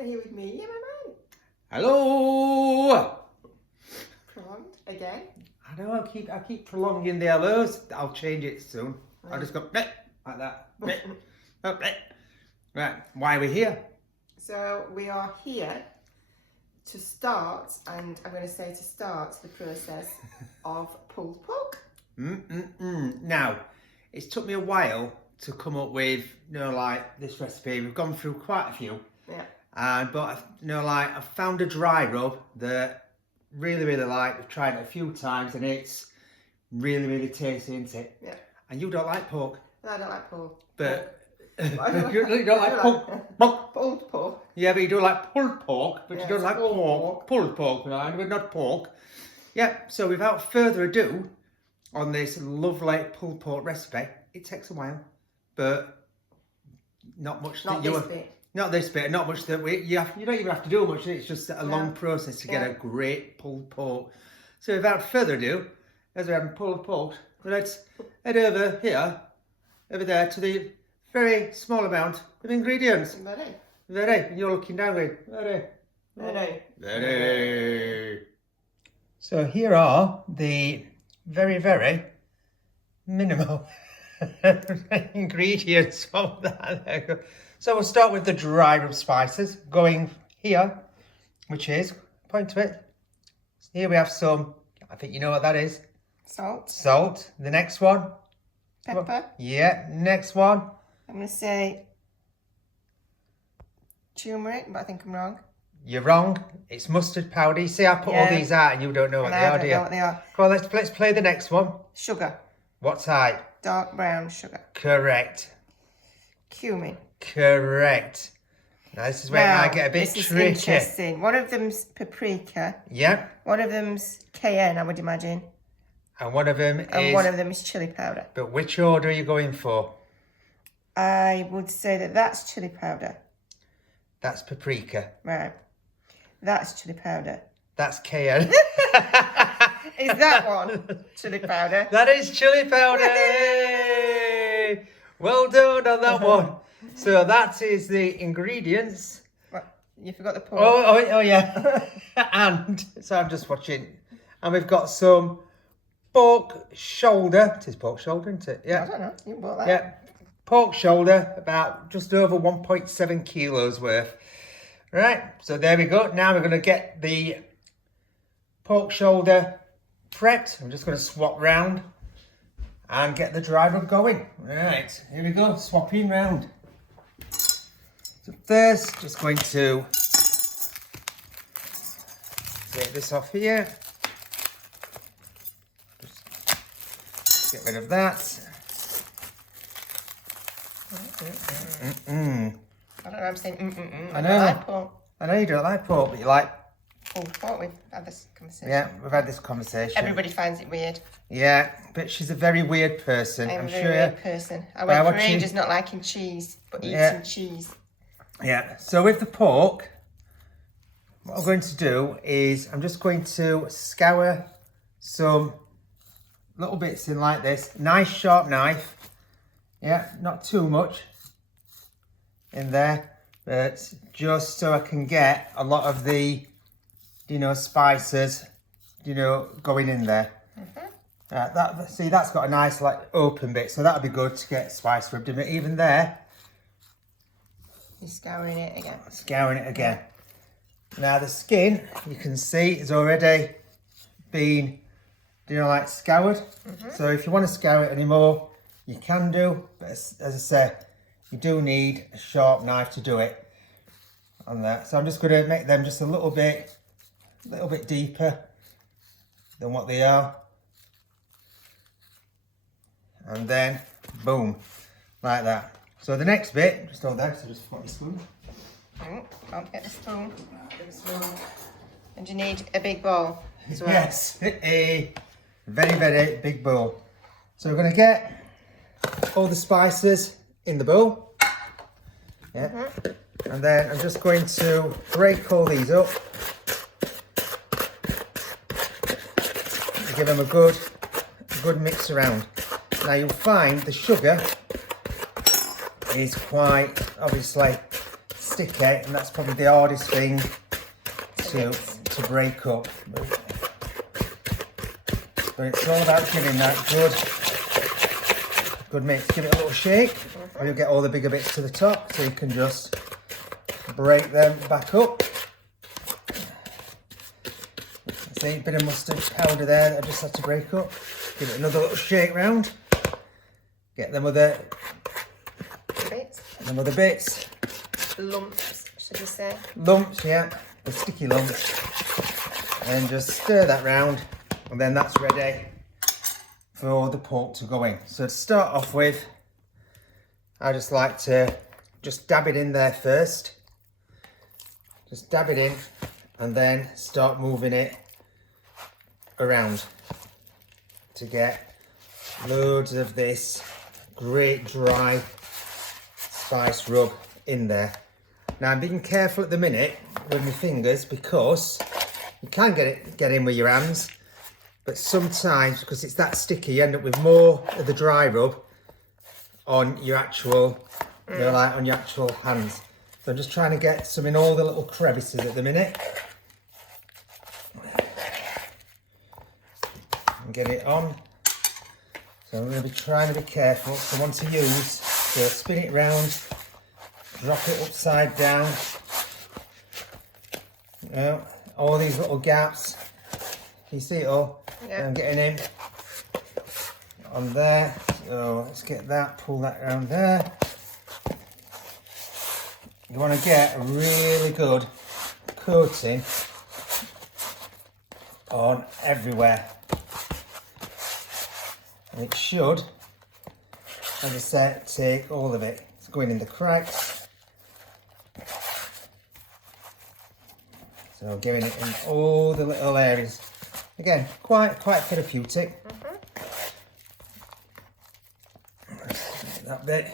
You're here with me, yeah, my man. Hello. Prolonged again. I know. I keep prolonging the hellos. I'll change it soon. Right. I'll just go like that. Right. Why are we here? So we are here to start, and I'm going to say to start the process of pulled pork. Now, it's took me a while to come up with, like this recipe. We've gone through quite a few. Yeah. But I've found a dry rub that really like. We've tried it a few times and it's really tasty, isn't it? Yeah. And you don't like pork. No, I don't like pork. But you don't like pork. Pulled pork. Yeah, but you don't like pulled pork, but Yeah, you don't like pork. pulled pork, right? But not pork. Yeah, so without further ado, on this lovely pulled pork recipe, it takes a while, but not much. Not this bit. Not this bit, not much that you don't even have to do much. It's just a long process to get a great pulled pork. So without further ado, as we're having pulled pork, let's head over there to the very small amount of ingredients. Ready. And you're looking down with ready. So here are the very minimal ingredients of that. So we'll start with the dry rub spices going here, which is, point to it. Here we have some, I think you know what that is. Salt. The next one. Pepper. Yeah, next one. I'm going to say turmeric, but I think I'm wrong. You're wrong. It's mustard powder. You see, I put all these out and you don't know what they are, do you? I don't know what they are. Go on, let's play the next one. Sugar. What type? Dark brown sugar. Correct. Cumin. Correct. Now this is where I get a bit this tricky. Is interesting. One of them's paprika. Yeah. One of them's cayenne, I would imagine. And one of them one of them is chili powder. But which order are you going for? I would say that's chili powder. That's paprika. Right. That's chili powder. That's cayenne. Is that one chili powder? That is chili powder. Yay! Well done on that one. So that is the ingredients. What? You forgot the pork. Oh yeah. And so I'm just watching. And we've got some pork shoulder. It is pork shoulder, isn't it? Yeah. I don't know. You bought that. Yeah. Pork shoulder, about just over 1.7 kilos worth. Right, so there we go. Now we're going to get the pork shoulder prepped. I'm just going to swap round and get the dry rub going. Right, here we go, swapping round. So first, just going to take this off here. Just get rid of that. I don't know, I'm saying I know. don't like pork. I know you don't like pork, but you like Pulled pork. We've had this conversation. Yeah, we've had this conversation. Everybody finds it weird. Yeah, but she's a very weird person. I'm a sure. very weird person. I went for ages not liking cheese, but eating cheese. Yeah, so with the pork, what I'm going to do is I'm just going to scour some little bits in like this. Nice sharp knife. Yeah, not too much in there, but just so I can get a lot of the, spices, going in there. That's got a nice open bit, so that'll be good to get spice rubbed in it. Even there, you're scouring it again. Scouring it again. Now the skin, you can see, is already been, scoured. So if you want to scour it anymore, you can do, but as I say, you do need a sharp knife to do it on that. So I'm just going to make them just a little bit deeper than what they are. And then, boom, like that. So the next bit, just hold there, so just put my spoon. Can't get the spoon. And you need a big bowl as well. Yes, a very big bowl. So we're going to get all the spices in the bowl. Yeah. And then I'm just going to break all these up. Give them a good mix around. Now you'll find the sugar is quite obviously sticky, and that's probably the hardest thing to break up. But it's all about giving that good mix. Give it a little shake, and you'll get all the bigger bits to the top, so you can just break them back up. See, a bit of mustard powder there that I just had to break up. Give it another little shake round. Get them other bits. Lumps, should we say? Lumps, yeah, the sticky lumps. And just stir that round, and then that's ready for the pork to go in. So to start off with, I just like to just dab it in there first. Just dab it in, and then start moving it around to get loads of this great dry spice rub in there. Now I'm being careful at the minute with my fingers because you can get in with your hands, but sometimes because it's that sticky you end up with more of the dry rub on your actual like on your actual hands. So I'm just trying to get some in all the little crevices at the minute and get it on. So I'm going to be trying to be careful. So once you use, so spin it round, drop it upside down. You know, all these little gaps. You see it all? Yeah. I'm getting in on there. So let's get that, pull that around there. You want to get a really good coating on everywhere. And it should, as I said, take all of it. It's going in the cracks. So giving it in all the little areas. Again, quite therapeutic. That bit.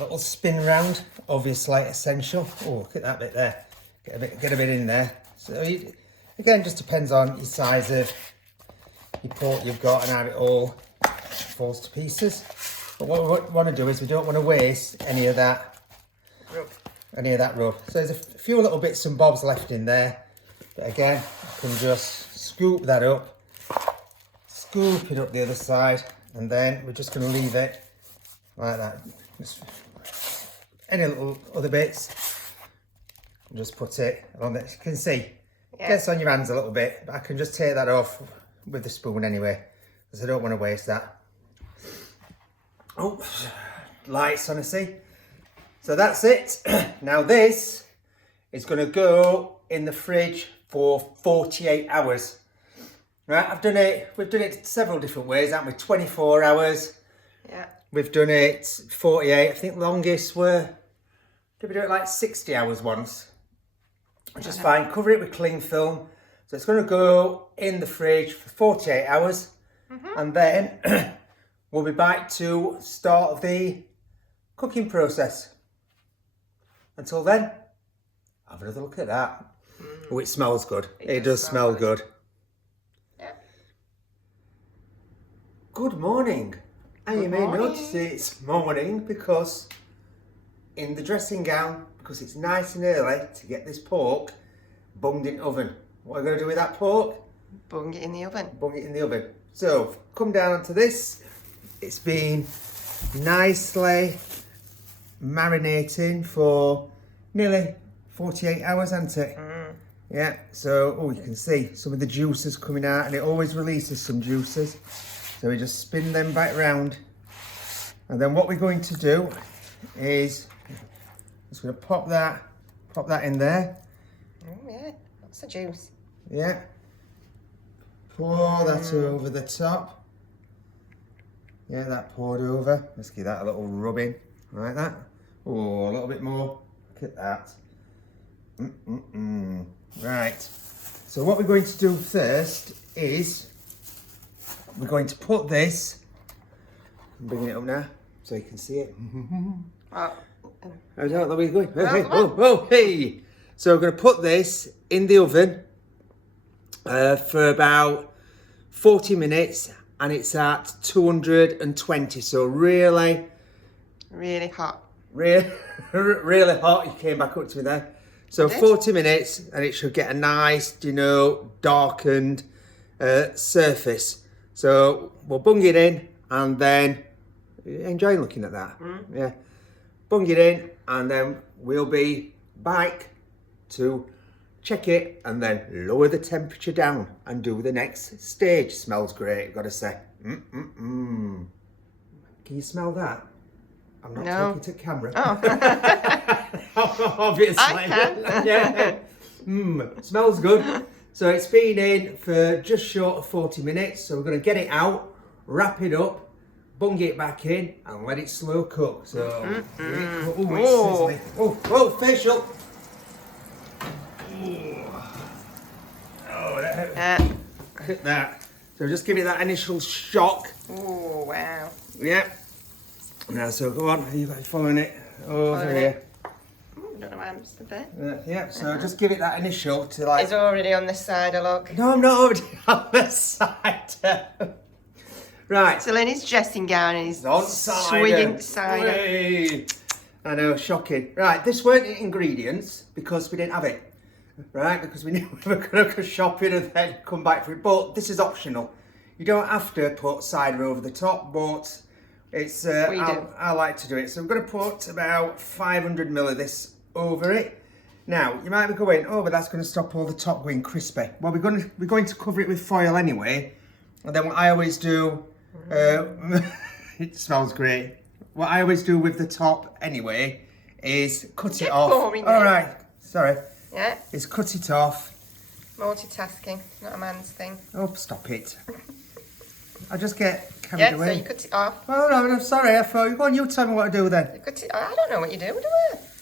Little spin round, obviously essential. Oh, look at that bit there. Get a bit in there. So again, just depends on your size of your pork you've got and how it all falls to pieces. But what we want to do is we don't want to waste any of that rub. So there's a few little bits and bobs left in there. But again, you can just scoop that up, scoop it up the other side, and then we're just going to leave it like that. Just any little other bits, just put it on there. You can see, it gets on your hands a little bit, but I can just take that off with the spoon anyway, because I don't want to waste that. Oh, lights on, I see. So that's it. Now this is going to go in the fridge for 48 hours. Right, we've done it several different ways, haven't we? 24 hours. Yeah. We've done it 48. I think longest did we do it like 60 hours once? Which is fine. Cover it with cling film. So it's going to go in the fridge for 48 hours. And then we'll be back to start the cooking process. Until then, have another look at that. Oh, it smells good. It does smell good. Yeah. Good morning. And you may notice it's morning because in the dressing gown, because it's nice and early to get this pork bunged in oven. What are we going to do with that pork? Bung it in the oven. Bung it in the oven. So come down onto this. It's been nicely marinating for nearly 48 hours, hasn't it? Yeah, so you can see some of the juices coming out, and it always releases some juices. So we just spin them back round. And then what we're going to do is just going to pop that in there. Oh yeah, lots of juice. Yeah. Pour that over the top. Yeah, that poured over. Let's give that a little rubbing like that. Oh, a little bit more. Look at that. Right. So what we're going to do first is we're going to put this. I'm bringing it up now so you can see it. I don't know where you're going. Hey. So we're going to put this in the oven for about 40 minutes, and it's at 220. So really Really hot. Really, really hot. You came back up to me there. So 40 minutes and it should get a nice, you know, darkened surface. So we'll bung it in and then, enjoying looking at that. Yeah. Bung it in and then we'll be back to check it and then lower the temperature down and do the next stage. Smells great, I've got to say. Can you smell that? I'm not talking to camera. Oh. Obviously. I can. Yeah. Smells good. So it's been in for just short of 40 minutes. So we're going to get it out, wrap it up, bung it back in and let it slow cook. So, it's sizzling. Oh, facial. Oh, look at that. So just give it that initial shock. Oh, wow. Yeah. Now, so go on. Are you guys following it? Over here. I don't know why I'm stood there. Yeah, so just give it that initial to like... It's already on the cider, look. No, I'm not already on the cider. Right. Still in his dressing gown and he's on cider. swigging cider. Hey. I know, shocking. Right, this weren't the ingredients because we didn't have it. Right, because we knew we were going to go shopping and then come back for it. But this is optional. You don't have to put cider over the top, but it's I like to do it. So I'm going to put about 500 ml of this over it. Now, you might be going, oh, but that's going to stop all the top going crispy. Well, we're going to cover it with foil anyway. And then what I always do, it smells great. What I always do with the top anyway is cut it off. All right, sorry. Yeah. Is cut it off. Multitasking, not a man's thing. Oh, stop it. I just get carried away. So you cut it off. Oh, no, I'm sorry. I thought, go on, you tell me what to do then. You cut it, I don't know what you do it?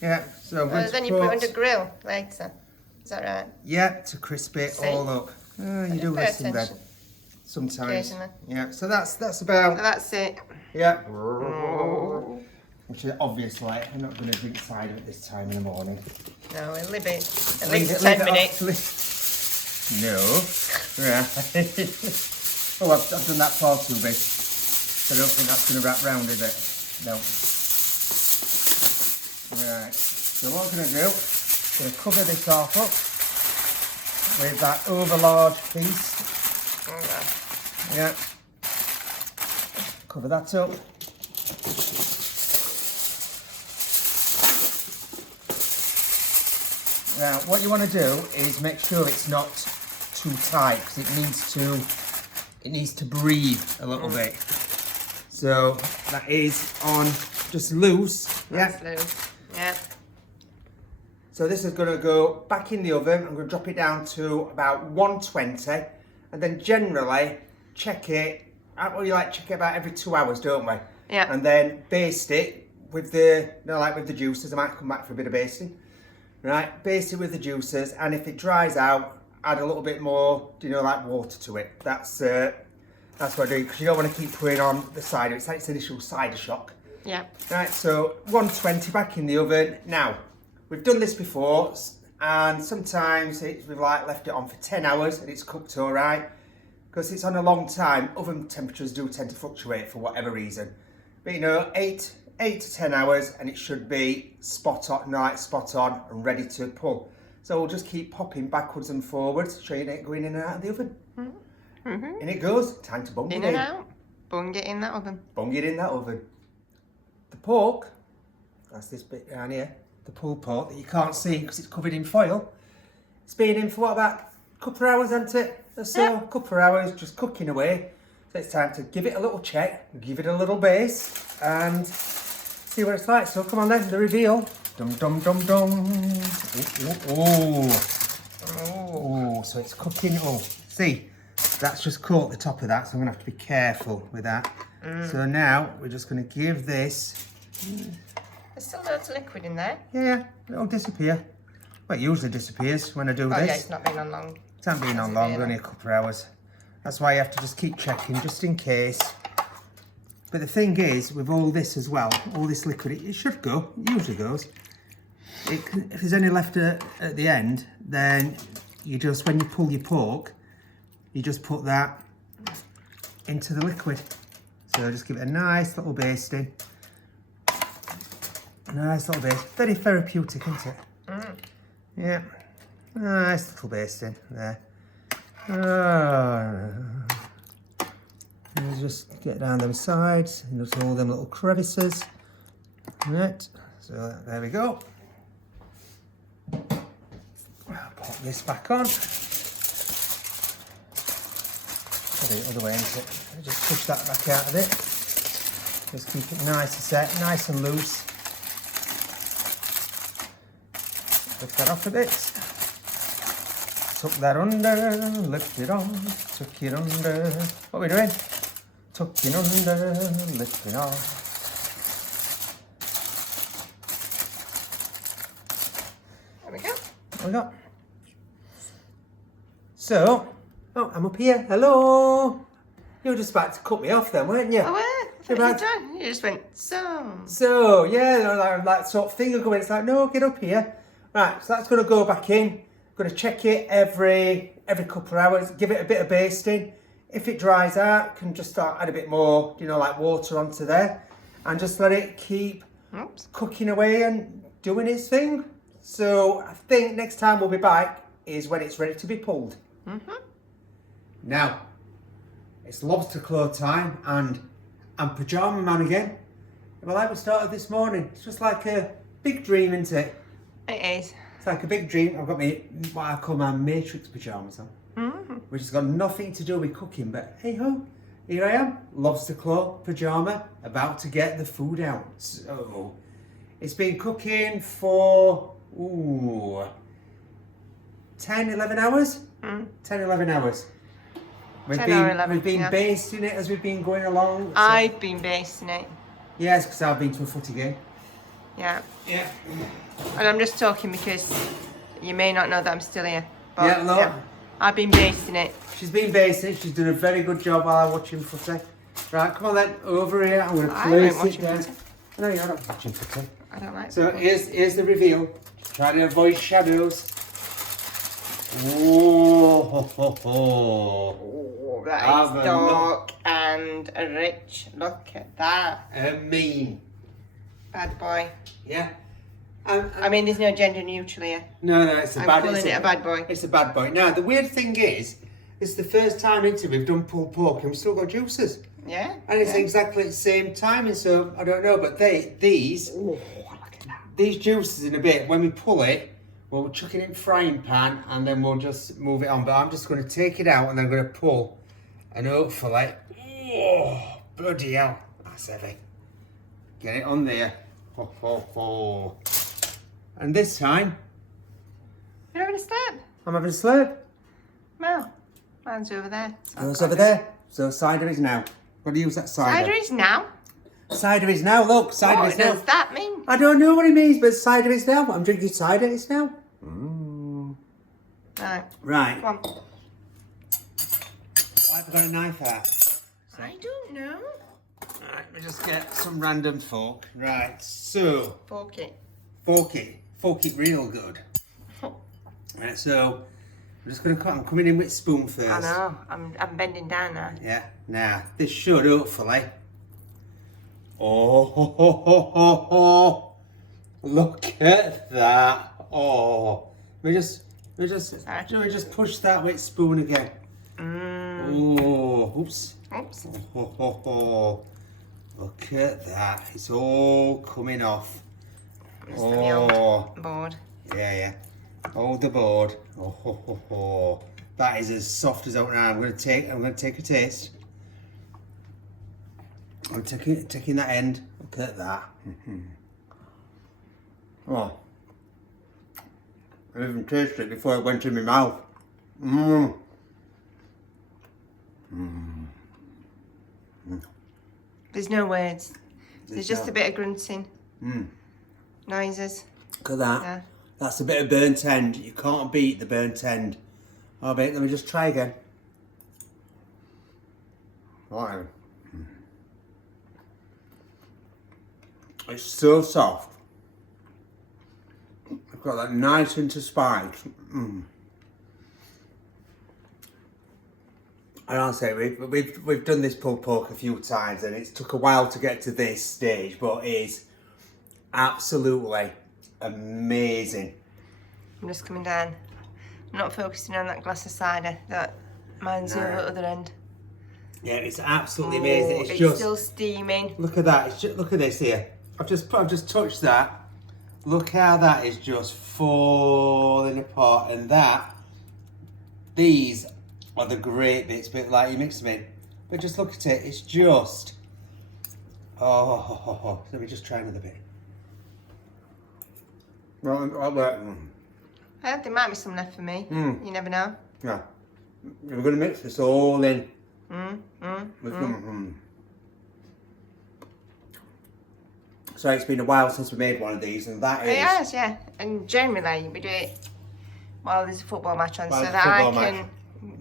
Yeah, so then you put it under grill later. Is that right? Yeah, to crisp it all up. Oh, you do listen then. Sometimes. Occasionally. Yeah, so that's about... So that's it. Yeah. Which is obviously, I'm not going to drink cider at this time in the morning. No, it'll leave it at least 10 minutes. No. Right. Oh, I've done that far too big. I don't think that's going to wrap round, is it? No. Right. So what I'm going to do, I'm going to cover this half up with that over large piece. Yeah. Cover that up. Now, what you want to do is make sure it's not too tight because it needs to breathe a little bit. So that is on just loose. That's loose. Yeah. So this is going to go back in the oven. I'm going to drop it down to about 120, and then generally check it. We like check it about every 2 hours, don't we? Yeah. And then baste it with the, like with the juices. I might come back for a bit of basting. Right, baste it with the juices, and if it dries out, add a little bit more, like water to it. That's what I do, because you don't want to keep putting on the cider. It's like its initial cider shock. Yeah. Right, so 120 back in the oven. Now, we've done this before, and sometimes we've left it on for 10 hours and it's cooked all right. Because it's on a long time, oven temperatures do tend to fluctuate for whatever reason. But 8 to 10 hours and it should be spot on and ready to pull. So we'll just keep popping backwards and forwards, showing it going in and out of the oven. In it goes. Time to bung it in. In and out. Bung it in that oven. Bung it in that oven. The pork, that's this bit down here, the pulled pork that you can't see because it's covered in foil. It's been in for what, about a couple of hours, hasn't it? So a couple of hours just cooking away. So it's time to give it a little check, give it a little base and see what it's like. So come on then, the reveal. Dum dum dum dum. Oh, so it's cooking. Oh, see, that's just caught the top of that, so I'm gonna have to be careful with that. So now we're just gonna give this. There's still loads of liquid in there. Yeah, it'll disappear. Well, it usually disappears when I do this. Oh yeah, it's not been on long. It hasn't been on long, only a couple of hours. That's why you have to just keep checking, just in case. But the thing is, with all this as well, all this liquid, it should go. It usually goes. If there's any left at the end, then you just, when you pull your pork, you just put that into the liquid. So just give it a nice little basting. Nice little baste. Very therapeutic, isn't it? Mm. Yeah. Nice little basting there. And just get down them sides and just all them little crevices. Right. So there we go. I'll pop this back on. I'll do it the other way, isn't it? Just push that back out of it. Just keep it nice and set, nice and loose. Lift that off a bit. Tuck that under, lift it on, tuck it under. What are we doing? Tuck it under, lift it on. There we go. There we go. So, oh, I'm up here. Hello. You were just about to cut me off then, weren't you? Oh, what have you done? You just went, so. So, yeah, that sort of finger going. It's like, no, get up here. Right, so that's going to go back in. Going to check it every couple of hours. Give it a bit of basting. If it dries out, can just start add a bit more, like water onto there, and just let it keep cooking away and doing its thing. So I think next time we'll be back is when it's ready to be pulled. Now, it's lobster claw time, and I'm pyjama man again. Well, like we started this morning, it's just like a big dream, isn't it? It is. It's like a big dream. I've got what I call my Matrix pyjamas on, which has got nothing to do with cooking, but hey ho, here I am, lobster claw pyjama, about to get the food out. So, it's been cooking for 10, 11 hours? 10, 11 hours. We've been basting it as we've been going along. So. I've been basting it. Yes, because I've been to a footy game. Yeah. Yeah. And I'm just talking because you may not know that I'm still here. But, Yeah, no. I've been basting it. She's been basting it. She's done a very good job while I'm watching footy. Right, come on then, over here. I'm going to place it down. No, you're not watching footy. I don't like So footy. here's the reveal. Try to avoid shadows. Oh, That is dark and rich. Look at that. Mean. Bad boy. Yeah. I mean, there's no gender neutral here. No, it's a I'm bad. calling it a bad boy. It's a bad boy. Now the weird thing is, it's the first time into we've done pulled pork and we've still got juices. Yeah. And it's exactly the same timing, so I don't know. But these juices in a bit, when we pull it, we'll chuck it in frying pan and then we'll just move it on. But I'm just going to take it out and I'm going to pull, and hopefully, bloody hell, that's heavy. Get it on there. And this time, You're having a slurp? I'm having a slurp. Well, mine's over there. So It's over there. So cider is now. Got to use that cider. Cider is now? Cider is now. Look, cider What is now. does that mean? I don't know what it means, but cider is now. I'm drinking cider. It's now. Right. Come on. Why have I got a knife out? I don't know. Right, let me just get some random fork. Right, so Fork it. fork it real good. Right, so I'm just gonna cut. I'm coming in with spoon first. I know. I'm bending down now. Yeah. Now this should hopefully. Oh, look at that. Oh, let me just push that with spoon again. Oh, oops. Oops. Look at that. It's all coming off. Just the old board. Yeah. Hold the board. That is as soft as oat. Now I'm going to take a taste. I'm taking that end. Look at that. Oh, I even tasted it before it went in my mouth. There's no words. There's just a bit of grunting. Noises. Look at that. Yeah. That's a bit of burnt end. You can't beat the burnt end. Oh, wait, let me just try again. Right. It's so soft. It's got that nice into spice. And I'll say we've done this pulled pork a few times, and it's took a while to get to this stage, but it's absolutely amazing. I'm just coming down. I'm not focusing on that glass of cider. Mine's the other end. Yeah, it's absolutely amazing. It's just still steaming. Look at that. Look at this here. I've just touched that. Look how that is just falling apart, and these are the great bits. But like you mix them in, but just look at it. It's just Let me just try another bit. I think there might be some left for me. You never know. Yeah, we're going to mix this all in. So it's been a while since we made one of these, and that is... It has, yeah. And generally, we do it while there's a football match on, so that I can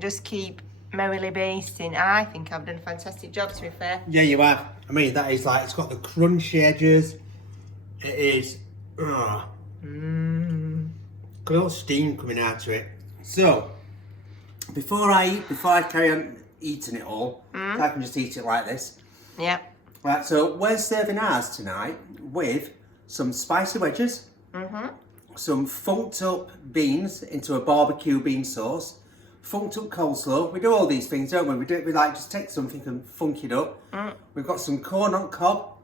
just keep merrily basting. I think I've done a fantastic job, to be fair. Yeah, you have. I mean, that is like, it's got the crunchy edges. It is... Got a lot of steam coming out of it. So, before I carry on eating it all, I can just eat it like this. Yeah. Right, so we're serving ours tonight with some spicy wedges, some funked up beans into a barbecue bean sauce, funked up coleslaw. We do all these things, don't we? We like just take something and funk it up. We've got some corn on cob,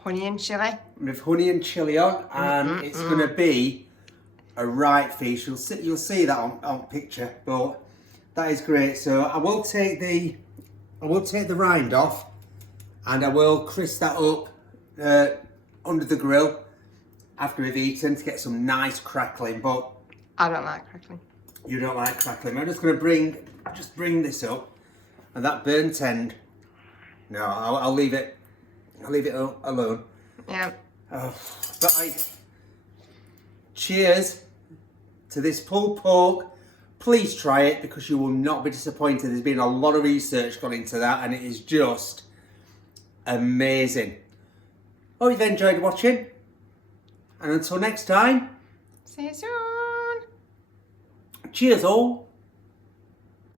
Honey and chilli. with honey and chilli on, and it's going to be a right feast. You'll see that on picture, but that is great. So I will take the rind off. And I will crisp that up under the grill after we've eaten to get some nice crackling. But I don't like crackling. You don't like crackling. I'm just going to bring this up, and that burnt end. No, I'll leave it. I'll leave it alone. Yeah. Cheers to this pulled pork. Please try it because you will not be disappointed. There's been a lot of research gone into that, and it is just amazing. Hope you've enjoyed watching, and until next time, See you soon. cheers all.